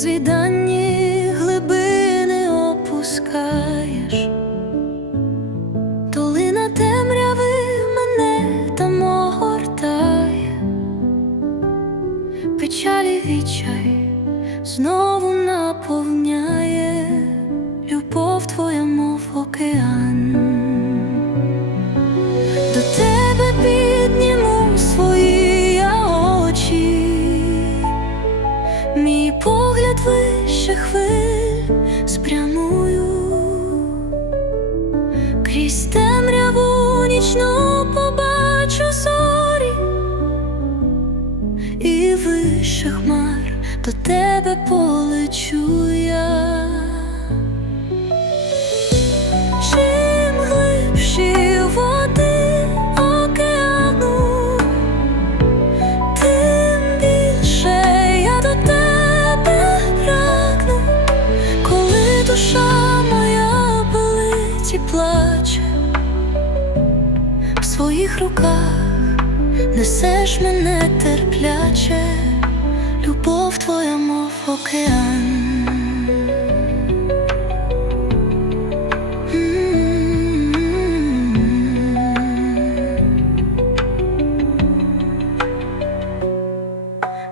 Звіданні глибини опускаєш, долина темряви мене там огортає, печалі вічай знову наповняє любов твоя, мов океан. Крізь темряву нічну побачу зорі і вище хмар до тебе полечу я. Чим глибші води океану, тим більше я до тебе прагну, коли душа моя болить і плаче твоїх руках несеш мене терпляче, любов твоя, мов океан.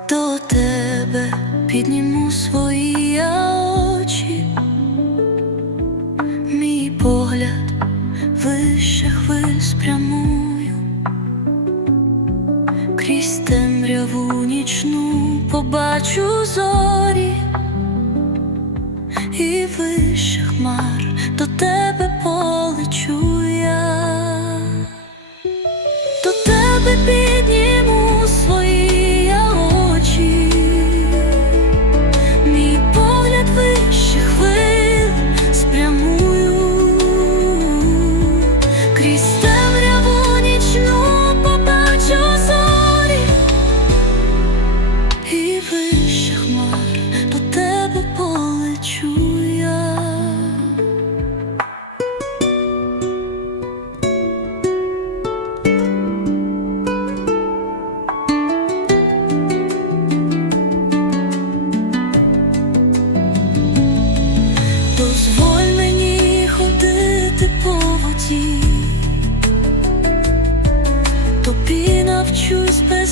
До тебе підніму свої очі, мій погляд вище хвиль спряму крізь темряву нічну побачу зорі і вище хмар до тебе полечу.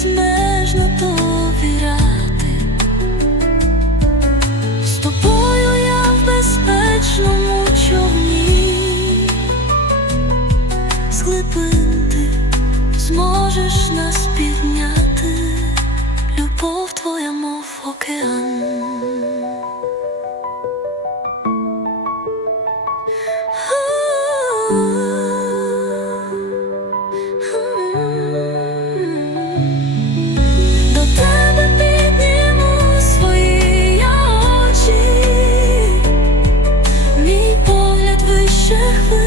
безмежно довіряти, з тобою я в безпечному човні, з ти зможеш нас підняти, любов твоя, мов океан. 适合。